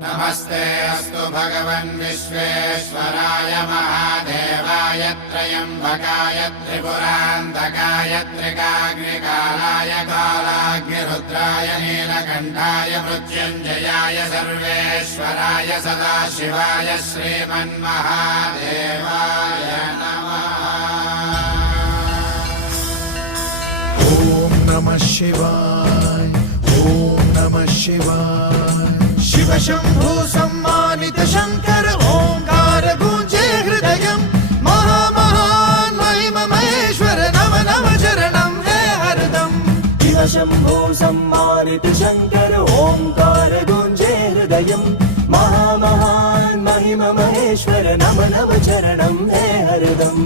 नमस्ते अस्तु भगवन् विश्वेश्वराय महादेवाय त्र्यम्बकाय त्रिपुरान्तकाय त्रिकाग्निकालाय कालाग्निरुद्राय नीलकण्ठाय मृत्युञ्जयाय सर्वेश्वराय सदाशिवाय श्रीमन्महादेवाय नमः। ॐ नमः शिवाय ॐ नमः शिवाय। शिव शंभु सम्मानित शंकर ओंकार गूंजे हृदयम् महामहान् महिम महेश्वर नम नम चरणं हे हरदम्। शिव शंभु सम्मानित शंकर ओंकार गूंजे हृदयम् महामहान् महिम महेश्वर नम नम चरणं हे हरदम्।